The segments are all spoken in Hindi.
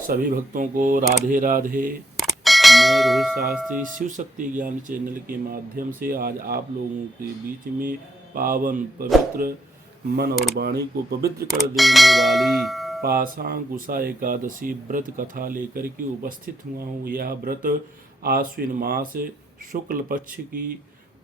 सभी भक्तों को राधे राधे। मैं रोहित शास्त्री शिव शक्ति ज्ञान चैनल के माध्यम से आज आप लोगों के बीच में पावन पवित्र मन और वाणी को पवित्र कर देने वाली पाशांकुशा एकादशी व्रत कथा लेकर के उपस्थित हुआ हूँ। यह व्रत आश्विन मास शुक्ल पक्ष की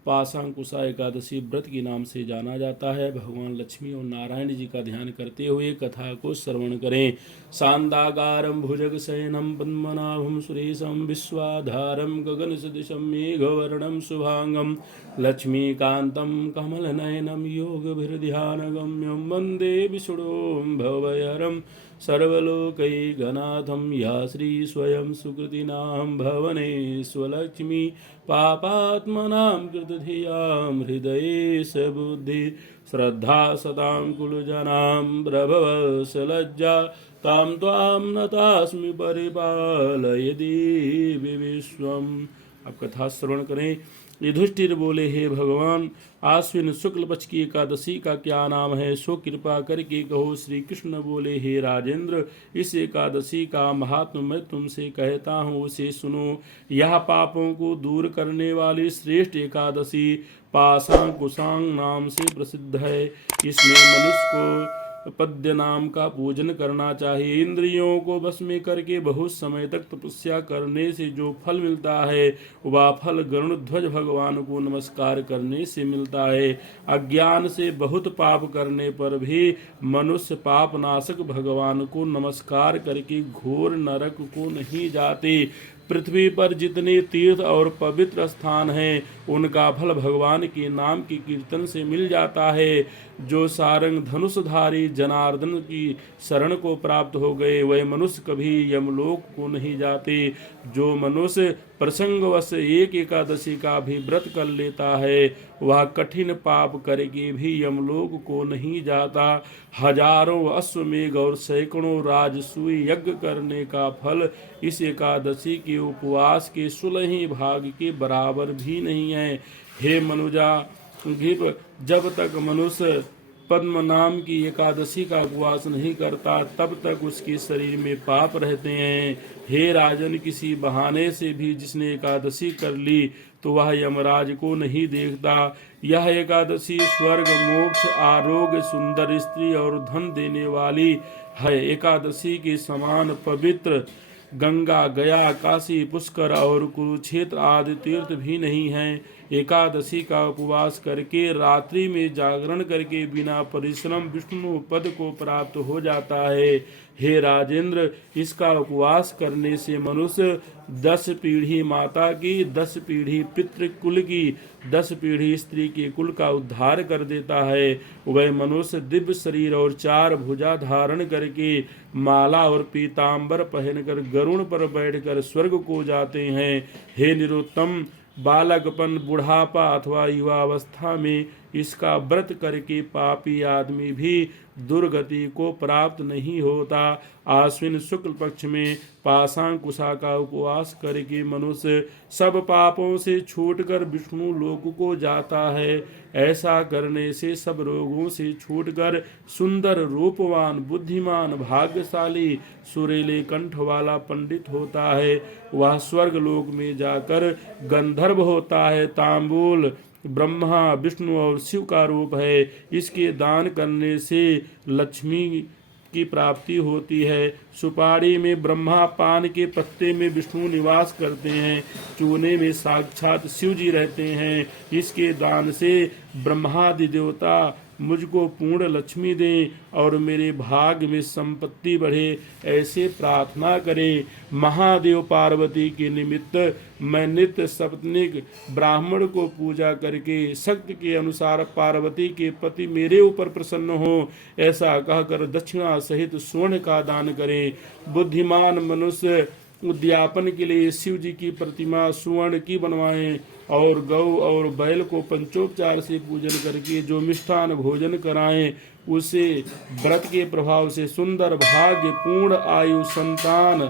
पाशांकुशा एकादशी व्रत के नाम से जाना जाता है। भगवान लक्ष्मी और नारायण जी का ध्यान करते हुए कथा को श्रवण करें। शांताकारं भुजगशयनं पद्मनाभं सुरेशं विश्वाधारं गगनसदृशं मेघवर्णं शुभांगं लक्ष्मीकान्तं कमलनयनं योगभिर्ध्यानगम्यं वन्दे विष्णुं भवभयहरं सर्वलोकैकनाथं। या श्री स्वयं सुकृतिनां भवनेष्वलक्ष्मी पापात्मनां कृतधियां हृदये स बुद्धि श्रद्धा सतां कुलजनां प्रभवस लज्जा तां त्वां नतास्मि परिपालय देवी विश्वम्। अब कथा श्रवण करें। युधिष्ठिर बोले, हे भगवान, आश्विन शुक्ल पक्ष की एकादशी का क्या नाम है, सो कृपा करके कहो। श्री कृष्ण बोले, हे राजेंद्र, इस एकादशी का महात्म मैं तुमसे कहता हूँ, उसे सुनो। यह पापों को दूर करने वाली श्रेष्ठ एकादशी पाशांकुशांग नाम से प्रसिद्ध है। इसमें मनुष्य को पद्य नाम का पूजन करना चाहिए। इंद्रियों को वश में करके बहुत समय तक तपस्या करने से जो फल मिलता है वह फल गरुड़ध्वज भगवान को नमस्कार करने से मिलता है। अज्ञान से बहुत पाप करने पर भी मनुष्य पाप नाशक भगवान को नमस्कार करके घोर नरक को नहीं जाते। पृथ्वी पर जितने तीर्थ और पवित्र स्थान हैं उनका फल भगवान के नाम के कीर्तन से मिल जाता है। जो सारंग धनुषधारी जनार्दन की शरण को प्राप्त हो गए वह मनुष्य कभी यमलोक को नहीं जाते। जो मनुष्य प्रसंगवश एक एकादशी का भी व्रत कर लेता है वह कठिन पाप करके भी यमलोक को नहीं जाता। हजारों अश्वमेघ और सैकड़ों राजसूय यज्ञ करने का फल इस एकादशी के उपवास के 16 भाग के बराबर भी नहीं है। हे मनुजा, जब तक मनुष्य पद्म नाम की एकादशी का उपवास नहीं करता तब तक उसके शरीर में पाप रहते हैं। हे राजन, किसी बहाने से भी जिसने एकादशी कर ली तो वह यमराज को नहीं देखता। यह एकादशी स्वर्ग, मोक्ष, आरोग्य, सुंदर स्त्री और धन देने वाली है। एकादशी के समान पवित्र गंगा, गया, काशी, पुष्कर और कुरुक्षेत्र आदि तीर्थ भी नहीं हैं। एकादशी का उपवास करके रात्रि में जागरण करके बिना परिश्रम विष्णु पद को प्राप्त हो जाता है। हे राजेंद्र, इसका उपवास करने से मनुष्य 10 पीढ़ी माता की, 10 पीढ़ी पितृ कुल की, 10 पीढ़ी स्त्री के कुल का उद्धार कर देता है। वह मनुष्य दिव्य शरीर और 4 भुजा धारण करके माला और पीतांबर पहनकर गरुड़ पर बैठकर स्वर्ग को जाते हैं। हे निरुत्तम, बालकपन, बुढ़ापा अथवा युवावस्था में इसका व्रत करके पापी आदमी भी दुर्गति को प्राप्त नहीं होता। आश्विन शुक्ल पक्ष में पाशांकुशा का उपवास करके मनुष्य सब पापों से छूटकर विष्णु लोक को जाता है। ऐसा करने से सब रोगों से छूटकर सुंदर, रूपवान, बुद्धिमान, भाग्यशाली, सुरीले कंठ वाला पंडित होता है। वह स्वर्ग लोक में जाकर गंधर्व होता है। तांबूल ब्रह्मा, विष्णु और शिव का रूप है। इसके दान करने से लक्ष्मी की प्राप्ति होती है। सुपारी में ब्रह्मा, पान के पत्ते में विष्णु निवास करते हैं, चूने में साक्षात शिव जी रहते हैं। इसके दान से ब्रह्मादि देवता मुझको पूर्ण लक्ष्मी दें और मेरे भाग्य में संपत्ति बढ़े, ऐसे प्रार्थना करें। महादेव पार्वती के निमित्त मैं नित्य सपत्निक ब्राह्मण को पूजा करके शक्ति के अनुसार पार्वती के पति मेरे ऊपर प्रसन्न हो, ऐसा कहकर दक्षिणा सहित स्वर्ण का दान करें। बुद्धिमान मनुष्य उद्यापन के लिए शिव जी की प्रतिमा सुवर्ण की बनवाएं और गौ और बैल को पंचोपचार से पूजन करके जो मिष्ठान भोजन कराएं उसे व्रत के प्रभाव से सुंदर, भाग्य, पूर्ण आयु, संतान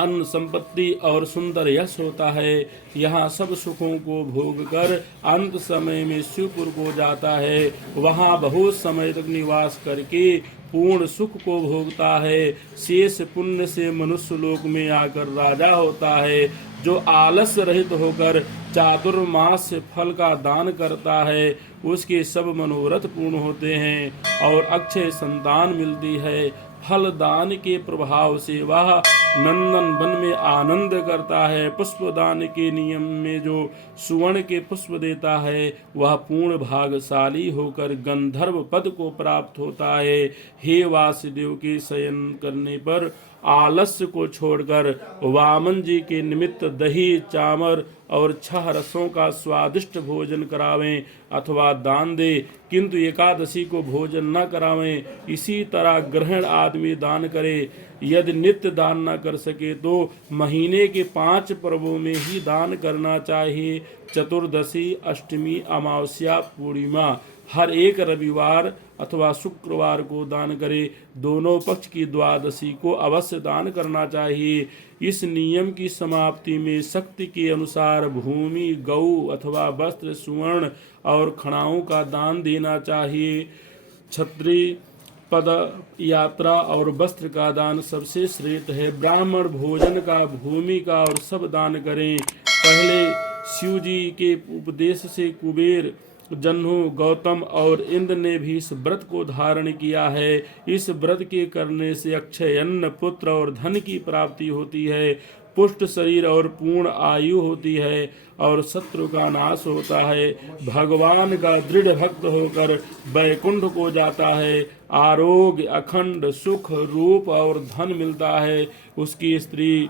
अन्न संपत्ति और सुंदर यश होता है। यहाँ सब सुखों को भोग कर अंत समय में शिवपुर को जाता है। वहाँ बहुत समय तक निवास करके पूर्ण सुख को भोगता है। शेष पुण्य से मनुष्य लोक में आकर राजा होता है। जो आलस्य रहित होकर चातुर्मास फल का दान करता है उसके सब मनोरथ पूर्ण होते हैं और अक्षय संतान मिलती है। फल दान के प्रभाव से वह नंदन वन में आनंद करता है। पुष्प दान के नियम में जो सुवर्ण के पुष्प देता है वह पूर्ण भागशाली होकर गंधर्व पद को प्राप्त होता है। हे वासुदेव के शयन करने पर आलस्य को छोड़कर वामन जी के निमित्त दही चामर और 6 रसों का स्वादिष्ट भोजन करावें अथवा दान दे, किंतु एकादशी को भोजन न करावें। इसी तरह ग्रहण आदमी दान करे। यदि नित्य दान न कर सके तो महीने के 5 पर्वों में ही दान करना चाहिए। चतुर्दशी, अष्टमी, अमावस्या, पूर्णिमा, हर एक रविवार अथवा शुक्रवार को दान करे। दोनों पक्ष की द्वादशी को अवश्य दान करना चाहिए। इस नियम की समाप्ति में शक्ति के अनुसार भूमि, गौ अथवा वस्त्र, सुवर्ण और खड़ाओं का दान देना चाहिए। छत्री, पद, यात्रा और वस्त्र का दान सबसे श्रेष्ठ है। ब्राह्मण भोजन का, भूमि का और सब दान करें। पहले शिव जी के उपदेश से कुबेर, जन्हु, गौतम और इंद्र ने भी इस व्रत को धारण किया है। इस व्रत के करने से अक्षय अन्न, पुत्र और धन की प्राप्ति होती है। पुष्ट शरीर और पूर्ण आयु होती है और शत्रु का नाश होता है। भगवान का दृढ़ भक्त होकर वैकुंठ को जाता है। आरोग्य, अखंड सुख, रूप और धन मिलता है। उसकी स्त्री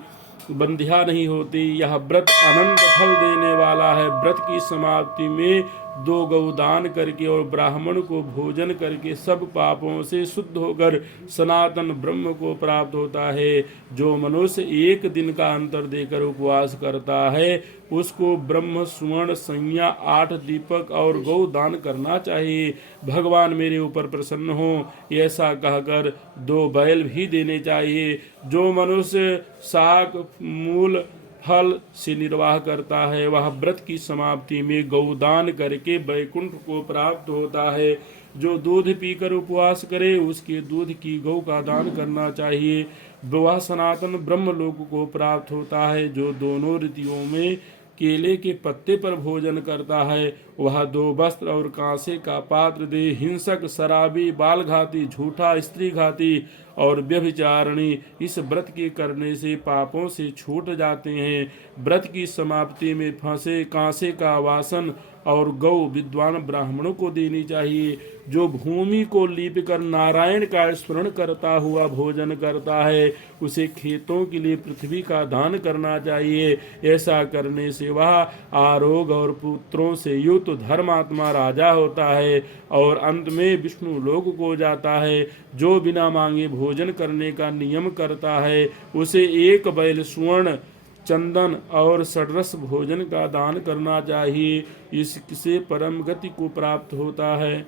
बंध्या नहीं होती। यह व्रत अनंत फल देने वाला है। व्रत की समाप्ति में 2 गौदान करके और ब्राह्मण को भोजन करके सब पापों से शुद्ध होकर सनातन ब्रह्म को प्राप्त होता है। जो मनुष्य 1 दिन का अंतर देकर उपवास करता है उसको ब्रह्म, सुवर्ण, संज्ञा, 8 दीपक और गौ दान करना चाहिए। भगवान मेरे ऊपर प्रसन्न हो ऐसा कहकर 2 बैल भी देने चाहिए। जो मनुष्य शाक, मूल, फल से निर्वाह करता है वह व्रत की समाप्ति में गौदान करके वैकुंठ को प्राप्त होता है। जो दूध पीकर उपवास करे उसके दूध की गौ का दान करना चाहिए। वह सनातन ब्रह्म लोक को प्राप्त होता है। जो दोनों ऋतुओं में केले के पत्ते पर भोजन करता है वह 2 वस्त्र और कांसे का पात्र दे। हिंसक, शराबी, बालघाती, झूठा, स्त्रीघाती और व्यभिचारिणी इस व्रत के करने से पापों से छूट जाते हैं। व्रत की समाप्ति में फंसे कांसे का वासन और गौ विद्वान ब्राह्मणों को देनी चाहिए। जो भूमि को लीप कर नारायण का स्मरण करता हुआ भोजन करता है उसे खेतों के लिए पृथ्वी का दान करना चाहिए। ऐसा करने से वह आरोग्य और पुत्रों से युक्त धर्मात्मा राजा होता है और अंत में विष्णु लोक को जाता है। जो बिना मांगे भोजन करने का नियम करता है उसे 1 बैल स्वर्ण, चंदन और षड्रस भोजन का दान करना चाहिए। इससे परम गति को प्राप्त होता है।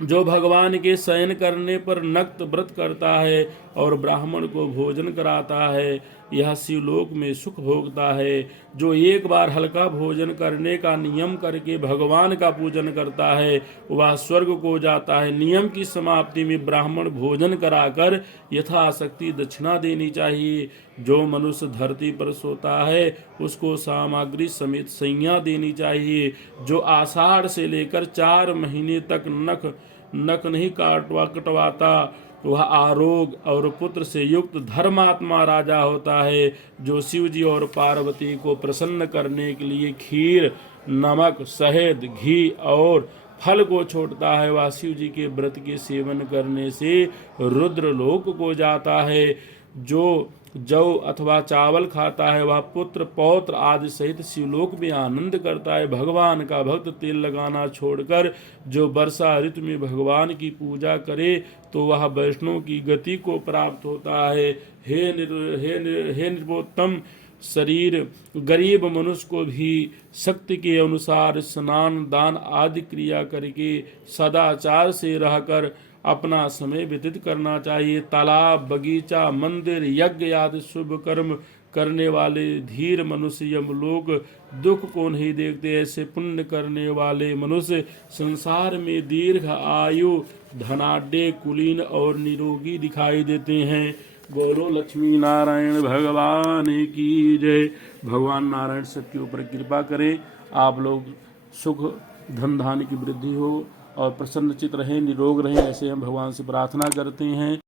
जो भगवान के शयन करने पर नक्त व्रत करता है और ब्राह्मण को भोजन कराता है यह शिवलोक में सुख भोगता है। जो एक बार हल्का भोजन करने का नियम करके भगवान का पूजन करता है वह स्वर्ग को जाता है। नियम की समाप्ति में ब्राह्मण भोजन कराकर यथाशक्ति दक्षिणा देनी चाहिए। जो मनुष्य धरती पर सोता है उसको सामग्री समेत संज्ञा देनी चाहिए। जो आषाढ़ से लेकर 4 महीने तक नख नहीं कटवाता वह आरोग्य और पुत्र से युक्त धर्मात्मा राजा होता है। जो शिव जी और पार्वती को प्रसन्न करने के लिए खीर, नमक, शहद, घी और फल को छोड़ता है वह शिव जी के व्रत के सेवन करने से रुद्र लोक को जाता है। जो जौ अथवा चावल खाता है वह पुत्र, पौत्र आदि सहित शिवलोक में आनंद करता है। भगवान का भक्त तेल लगाना छोड़कर जो वर्षा ऋतु में भगवान की पूजा करे तो वह वैष्णव की गति को प्राप्त होता है। हे निर्वोत्तम शरीर गरीब मनुष्य को भी शक्ति के अनुसार स्नान, दान आदि क्रिया करके सदाचार से रहकर अपना समय व्यतीत करना चाहिए। तालाब, बगीचा, मंदिर, यज्ञ आदि शुभ कर्म करने वाले धीर मनुष्य यमलोक दुख को नहीं देखते। ऐसे पुण्य करने वाले मनुष्य संसार में दीर्घ आयु, धनाढ्य, कुलीन और निरोगी दिखाई देते हैं। बोलो लक्ष्मी नारायण भगवान की जय। भगवान नारायण सबके ऊपर कृपा करें, आप लोग सुख धन धान्य की वृद्धि हो और प्रसन्नचित रहें, निरोग रहें, ऐसे हम भगवान से प्रार्थना करते हैं।